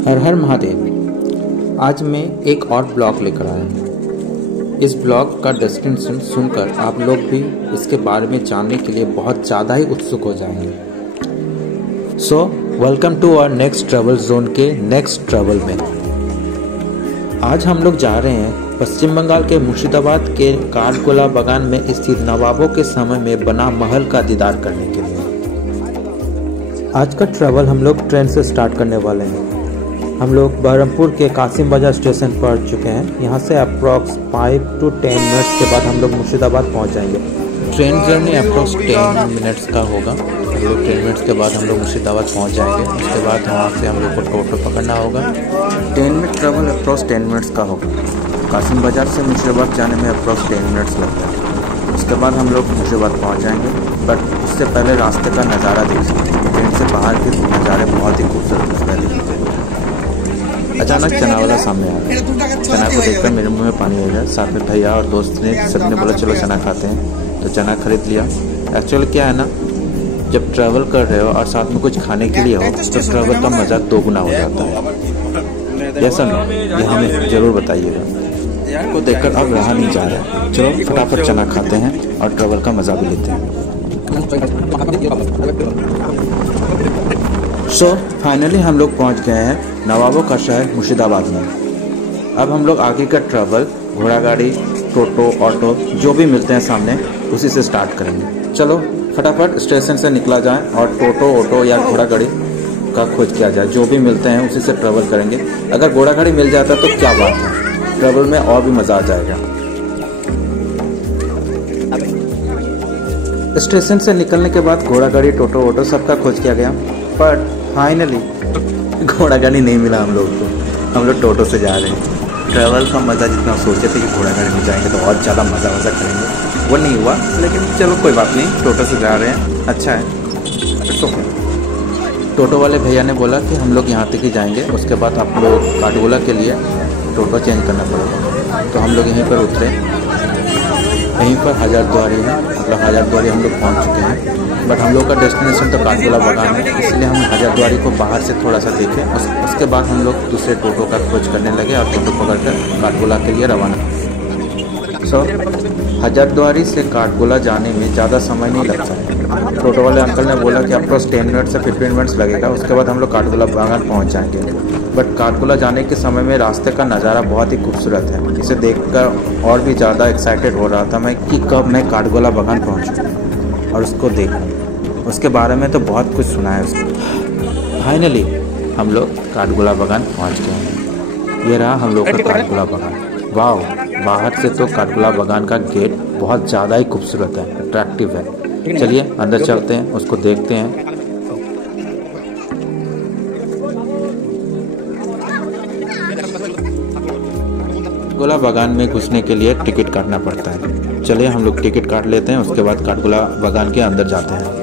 हर हर महादेव। आज मैं एक और ब्लॉग लेकर आया हूँ। इस ब्लॉग का डेस्टिनेशन सुनकर आप लोग भी इसके बारे में जानने के लिए बहुत ज़्यादा ही उत्सुक हो जाएंगे। So welcome to our next travel zone के नेक्स्ट ट्रैवल में। आज हम लोग जा रहे हैं पश्चिम बंगाल के मुर्शिदाबाद के काठगोला बागान में स्थित नवाबों के समय में बना महल का दीदार करने के लिए। आज का ट्रैवल हम लोग ट्रेन से स्टार्ट करने वाले हैं। हम लोग बहरमपुर के कासिम बाजार स्टेशन पर चुके हैं। यहाँ से अप्रॉक्स 5 to 10 मिनट्स के बाद हम लोग मुर्शिदाबाद पहुँच जाएंगे। ट्रेन जर्नी अप्रॉक्स 10 मिनट्स का होगा। हम लोग 10 मिनट्स के बाद हम लोग मुर्शिदाबाद पहुँच जाएंगे। उसके बाद वहाँ से हम लोग को टोटो पकड़ना होगा। 10 मिनट ट्रैवल अप्रॉक्स 10 मिनट्स का होगा। कासिम बाजार से मुर्शिदाबाद जाने में अप्रॉक्स 10 मिनट्स लगता है। उसके बाद हम लोग मुर्शिदाबाद पहुँच जाएंगे। बट उससे पहले रास्ते का नज़ारा देख सकते हैं। ट्रेन से बाहर के नज़ारे बहुत ही खूबसूरत लगता है। अचानक चना वाला सामने आ गया। चना को देखकर मेरे मुंह में पानी आ गया। साथ में भैया और दोस्त ने सबने बोला चलो चना खाते हैं, तो चना खरीद लिया। एक्चुअली क्या है ना, जब ट्रैवल कर रहे हो और साथ में कुछ खाने के लिए हो तो ट्रैवल का मजा 2 गुना हो जाता है। ऐसा नहीं, ये हमें ज़रूर बताइएगा। को देखकर अब रहा नहीं जा रहा। चलो फटाफट चना खाते हैं और ट्रैवल का मजा भी लेते हैं। सो फाइनली हम लोग पहुंच गए हैं नवाबों का शहर मुर्शिदाबाद में। अब हम लोग आगे का ट्रैवल घोड़ा गाड़ी, टोटो, ऑटो जो भी मिलते हैं सामने उसी से स्टार्ट करेंगे। चलो फटाफट स्टेशन से निकला जाए और टोटो, ऑटो या घोड़ा गाड़ी का खोज किया जाए। जो भी मिलते हैं उसी से ट्रैवल करेंगे। अगर घोड़ा गाड़ी मिल जाता तो क्या बात है, ट्रैवल में और भी मज़ा आ जाएगा। स्टेशन से निकलने के बाद घोड़ा गाड़ी, टोटो, ऑटो सबका खोज किया गया, पर फाइनली घोड़ा गाड़ी नहीं मिला हम लोग को। हम लोग टोटो से जा रहे हैं। ट्रैवल का मज़ा जितना सोचे थे कि घोड़ा गाड़ी में जाएंगे तो और ज़्यादा मज़ा करेंगे, वो नहीं हुआ। लेकिन चलो कोई बात नहीं, टोटो से जा रहे हैं, अच्छा है। टोटो वाले भैया ने बोला कि हम लोग यहाँ तक ही जाएंगे, उसके बाद आप लोग काठगोला के लिए टोटो चेंज करना पड़ेगा। तो हम लोग यहीं पर उतरे। यहीं पर हजारद्वारी है, मतलब हजारद्वारी हम लोग पहुँच चुके हैं। बट हम लोग का डेस्टिनेशन तो काठगोला बागान है, इसलिए हम हजारद्वारी को बाहर से थोड़ा सा देखें। उसके बाद हम लोग दूसरे टोटो का खोज करने लगे और टोटो पकड़कर काठगोला के लिए रवाना। हजारद्वारी से काठगोला जाने में ज़्यादा समय नहीं लगता है। टोटो वाले अंकल ने बोला कि अप्रॉक्स 10 मिनट से 15 मिनट्स लगेगा। उसके बाद हम लोग काठगोला बागान पहुंच जाएंगे। बट काठगोला जाने के समय में रास्ते का नज़ारा बहुत ही खूबसूरत है। इसे देखकर और भी ज़्यादा एक्साइटेड हो रहा था मैं कि कब मैं काठगोला बागान पहुँचूँ और उसको देखूँ। उसके बारे में तो बहुत कुछ सुना है उसको। फाइनली हम लोग काठगोला बागान पहुँच गए हैं। ये रहा हम लोग का काठगोला बागान। वाह, बाहर से तो काठगोला बागान का गेट बहुत ज़्यादा ही खूबसूरत है, अट्रैक्टिव है। चलिए अंदर चलते हैं, उसको देखते हैं। काठगोला बागान में घुसने के लिए टिकट काटना पड़ता है। चलिए हम लोग टिकट काट लेते हैं, उसके बाद काठगोला बागान के अंदर जाते हैं।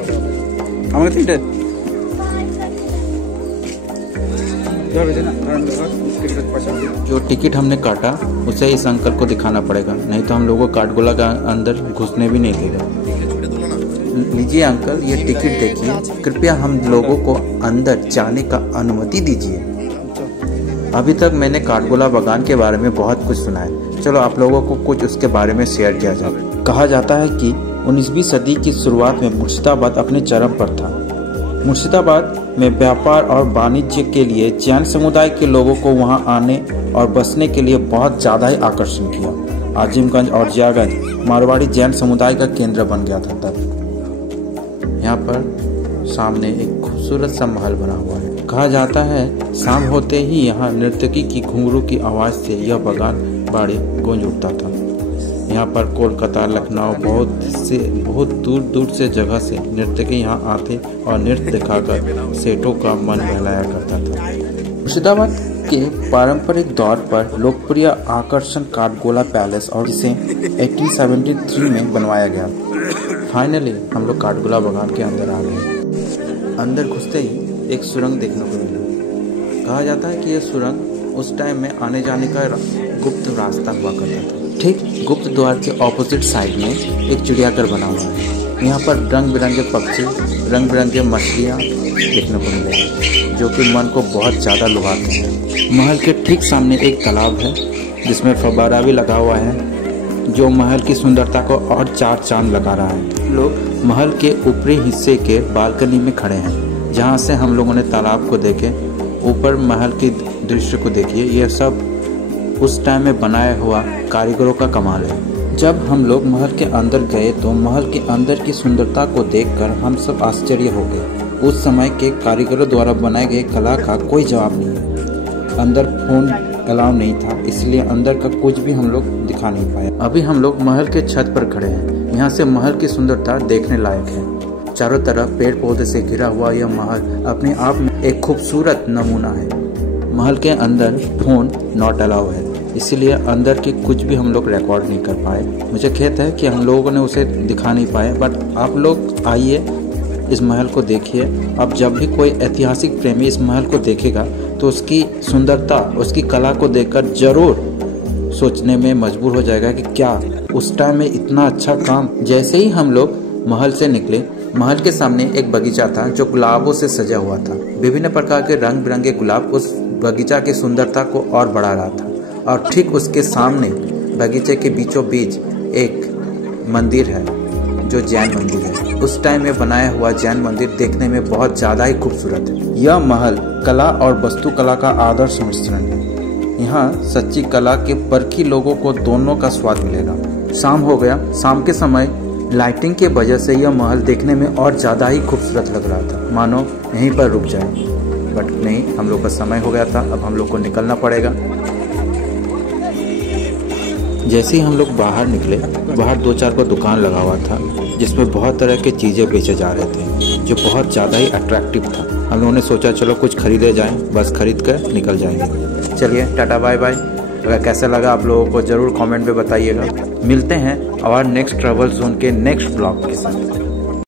जो टिकट हमने काटा उसे इस अंकल को दिखाना पड़ेगा, नहीं तो हम लोगों को काठगोला का अंदर घुसने भी नहीं देगा। लीजिए अंकल, ये टिकट देखिए, कृपया हम लोगों को अंदर जाने का अनुमति दीजिए। अभी तक मैंने काठगोला बागान के बारे में बहुत कुछ सुना है, चलो आप लोगों को कुछ उसके बारे में शेयर किया जाए। कहा जाता है कि 19वीं सदी की शुरुआत में मुर्शिदाबाद अपने चरम पर था। मुर्शिदाबाद में व्यापार और वाणिज्य के लिए जैन समुदाय के लोगों को वहां आने और बसने के लिए बहुत ज़्यादा ही आकर्षण किया। आजिमगंज और जियागंज मारवाड़ी जैन समुदाय का केंद्र बन गया था तब। यहाँ पर सामने एक खूबसूरत सा महल बना हुआ है। कहा जाता है शाम होते ही यहाँ नर्तकी की घुंघरू की आवाज़ से यह बागान बाड़ी गूंज उठता था। यहाँ पर कोलकाता, लखनऊ बहुत दूर दूर से जगह से नर्तकी यहाँ आते और नृत्य दिखाकर सेठों का मन बहलाया करता था। मुर्शिदाबाद के पारंपरिक दौर पर लोकप्रिय आकर्षण काठगोला पैलेस और इसे 1873 में बनवाया गया। फाइनली हम लोग काठगोला बागान के अंदर आ गए। अंदर घुसते ही एक सुरंग देखने को मिला। कहा जाता है कि यह सुरंग उस टाइम में आने जाने का गुप्त रास्ता हुआ करता था। ठीक गुप्त द्वार के ऑपोजिट साइड में एक चिड़ियाघर बना हुआ है। यहाँ पर रंग बिरंगे पक्षी, रंग बिरंगे मछलियाँ देखने को मिलेंगी जो कि मन को बहुत ज़्यादा लुभाते हैं। महल के ठीक सामने एक तालाब है जिसमें फव्वारा भी लगा हुआ है जो महल की सुंदरता को और चार चांद लगा रहा है। लोग महल के ऊपरी हिस्से के बालकनी में खड़े हैं जहाँ से हम लोगों ने तालाब को देखे, ऊपर महल की दृश्य को देखिए। यह सब उस टाइम में बनाया हुआ कारीगरों का कमाल है। जब हम लोग महल के अंदर गए तो महल के अंदर की सुंदरता को देखकर हम सब आश्चर्य हो गए। उस समय के कारीगरों द्वारा बनाए गए कला का कोई जवाब नहीं है। अंदर फोन अलाउ नहीं था, इसलिए अंदर का कुछ भी हम लोग दिखा नहीं पाए। अभी हम लोग महल के छत पर खड़े हैं। यहाँ से महल की सुंदरता देखने लायक है। चारों तरफ पेड़ पौधे से घिरा हुआ यह महल अपने आप में एक खूबसूरत नमूना है। महल के अंदर फोन नॉट अलाउ है, इसीलिए अंदर की कुछ भी हम लोग रिकॉर्ड नहीं कर पाए। मुझे खेद है कि हम लोगों ने उसे दिखा नहीं पाए, बट आप लोग आइए इस महल को देखिए। अब जब भी कोई ऐतिहासिक प्रेमी इस महल को देखेगा तो उसकी सुंदरता, उसकी कला को देखकर जरूर सोचने में मजबूर हो जाएगा कि क्या उस टाइम में इतना अच्छा काम। जैसे ही हम लोग महल से निकले, महल के सामने एक बगीचा था जो गुलाबों से सजा हुआ था। विभिन्न प्रकार के रंग बिरंगे गुलाब उस बगीचा की सुंदरता को और बढ़ा रहा था। और ठीक उसके सामने बगीचे के बीचों बीच एक मंदिर है जो जैन मंदिर है। उस टाइम में बनाया हुआ जैन मंदिर देखने में बहुत ज़्यादा ही खूबसूरत है। यह महल कला और वास्तुकला का आदर्श मिश्रण है। यहाँ सच्ची कला के परखी लोगों को दोनों का स्वाद मिलेगा। शाम हो गया, शाम के समय लाइटिंग के वजह से यह महल देखने में और ज़्यादा ही खूबसूरत लग रहा था, मानो यहीं पर रुक जाए, बट नहीं, हम लोग का समय हो गया था। अब हम लोग को निकलना पड़ेगा। जैसे ही हम लोग बाहर निकले, बाहर 2-4 को दुकान लगा हुआ था जिसमें बहुत तरह की चीज़ें बेचे जा रहे थे जो बहुत ज़्यादा ही अट्रैक्टिव था। हम लोगों ने सोचा चलो कुछ खरीदे जाएं, बस खरीद कर निकल जाएंगे। चलिए टाटा बाय बाय। अगर कैसा लगा आप लोगों को ज़रूर कमेंट में बताइएगा। मिलते हैं और नेक्स्ट ट्रैवल जोन के नेक्स्ट ब्लॉग के साथ।